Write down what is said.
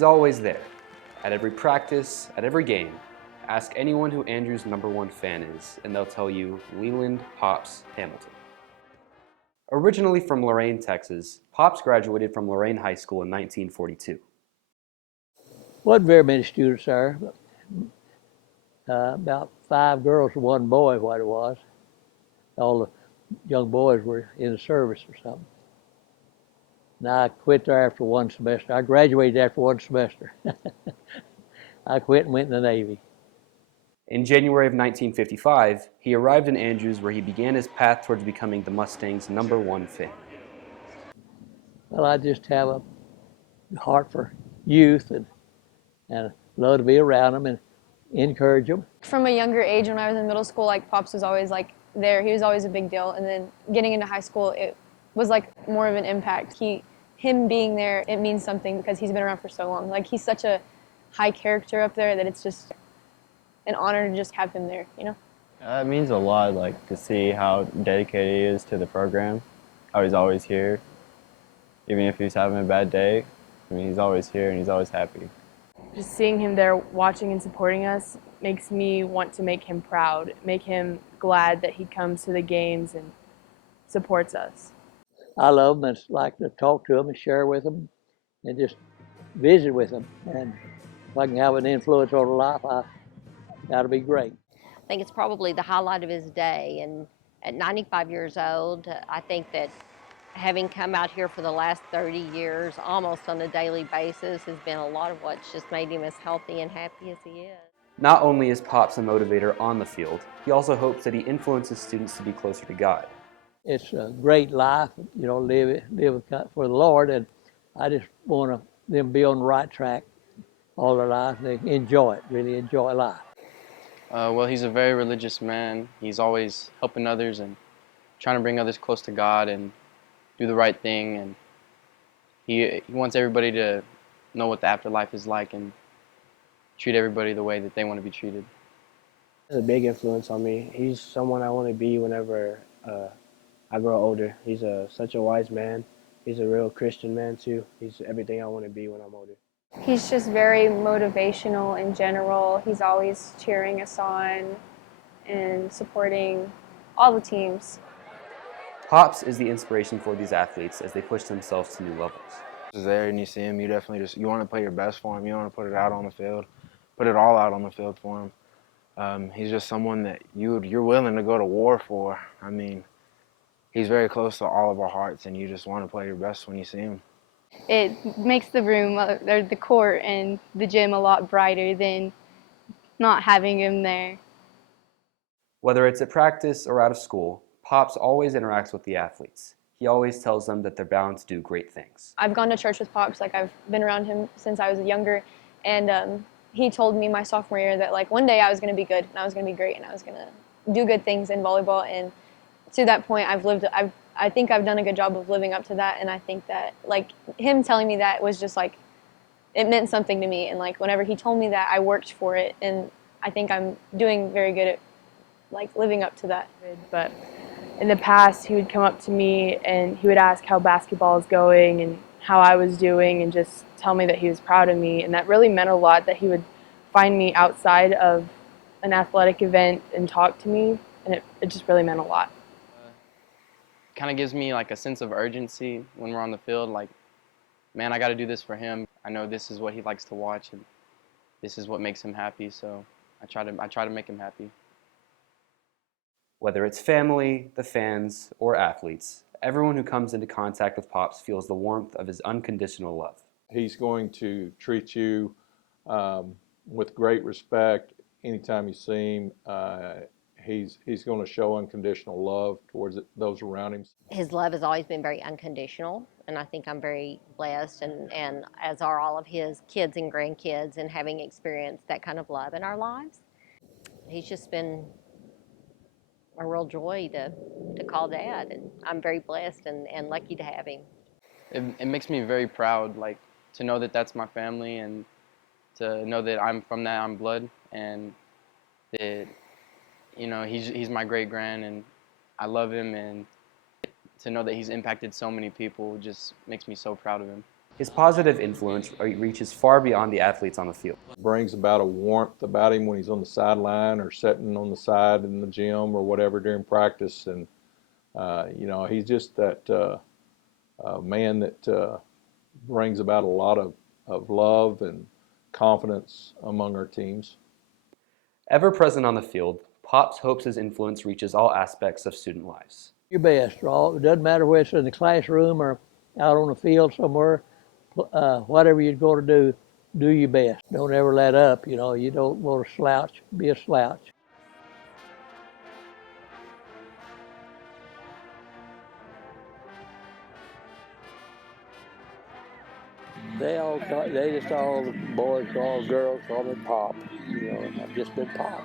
He's always there, at every practice, at every game. Ask anyone who Andrew's #1 fan is, and they'll tell you Leland Pops Hamilton. Originally from Lorain, Texas, Pops graduated from Lorain High School in 1942. Wasn't very many students there, but about 5 girls and 1 boy, what it was. All the young boys were in the service or something. And I quit there after 1 semester. I graduated after 1 semester. I quit and went in the Navy. In January of 1955, he arrived in Andrews where he began his path towards becoming the Mustang's #1 fan. Well, I just have a heart for youth and love to be around them and encourage them. From a younger age, when I was in middle school, like Pops was always like there. He was always a big deal. And then getting into high school, it was like more of an impact. Him being there, it means something because he's been around for so long. Like he's such a high character up there that it's just an honor to just have him there, you know? It means a lot, like, to see how dedicated he is to the program, how he's always here. Even if he's having a bad day, I mean, he's always here and he's always happy. Just seeing him there watching and supporting us makes me want to make him proud, make him glad that he comes to the games and supports us. I love them and like to talk to them and share with them and just visit with them. And if I can have an influence on their life, that'll be great. I think it's probably the highlight of his day. And at 95 years old, I think that having come out here for the last 30 years, almost on a daily basis, has been a lot of what's just made him as healthy and happy as he is. Not only is Pops a motivator on the field, he also hopes that he influences students to be closer to God. It's a great life, you know, live for the Lord, and I just want them to be on the right track all their life. They enjoy it, really enjoy life. Well, he's a very religious man. He's always helping others and trying to bring others close to God and do the right thing. And he wants everybody to know what the afterlife is like and treat everybody the way that they want to be treated. He's a big influence on me. He's someone I want to be whenever I grow older. He's such a wise man. He's a real Christian man too. He's everything I want to be when I'm older. He's just very motivational in general. He's always cheering us on and supporting all the teams. Pops is the inspiration for these athletes as they push themselves to new levels. There and you see him, you definitely you want to play your best for him. You want to put it out on the field, put it all out on the field for him. He's just someone that you're willing to go to war for. I mean, he's very close to all of our hearts, and you just want to play your best when you see him. It makes the room, or the court and the gym a lot brighter than not having him there. Whether it's at practice or out of school, Pops always interacts with the athletes. He always tells them that they're bound to do great things. I've gone to church with Pops, like I've been around him since I was younger, and he told me my sophomore year that like one day I was going to be good and I was going to be great and I was going to do good things in volleyball, and to that point I think I've done a good job of living up to that, and I think that like him telling me that was just like, it meant something to me, and like whenever he told me that, I worked for it, and I think I'm doing very good at like living up to that. But in the past, he would come up to me and he would ask how basketball is going and how I was doing and just tell me that he was proud of me, and that really meant a lot, that he would find me outside of an athletic event and talk to me, and it just really meant a lot. Kind of gives me like a sense of urgency when we're on the field, like, man, I got to do this for him. I know this is what he likes to watch and this is what makes him happy, so I try to make him happy. Whether it's family, the fans, or athletes, everyone who comes into contact with Pops feels the warmth of his unconditional love. He's going to treat you with great respect anytime you see him. He's going to show unconditional love towards those around him. His love has always been very unconditional, and I think I'm very blessed, and as are all of his kids and grandkids, and having experienced that kind of love in our lives. He's just been a real joy to call Dad, and I'm very blessed and lucky to have him. It makes me very proud, like, to know that that's my family, and to know that I'm from that, I'm blood, and that, you know, he's my great-grand, and I love him, and to know that he's impacted so many people just makes me so proud of him. His positive influence reaches far beyond the athletes on the field. Brings about a warmth about him when he's on the sideline or sitting on the side in the gym or whatever during practice. And, you know, he's just that man that brings about a lot of love and confidence among our teams. Ever present on the field, Pops hopes his influence reaches all aspects of student lives. Your best. It doesn't matter whether it's in the classroom or out on the field somewhere. Whatever you're going to do your best. Don't ever let up. You know, you don't want to slouch. Be a slouch. They just all the boys, all girls call me Pop. You know, I've just been Pop.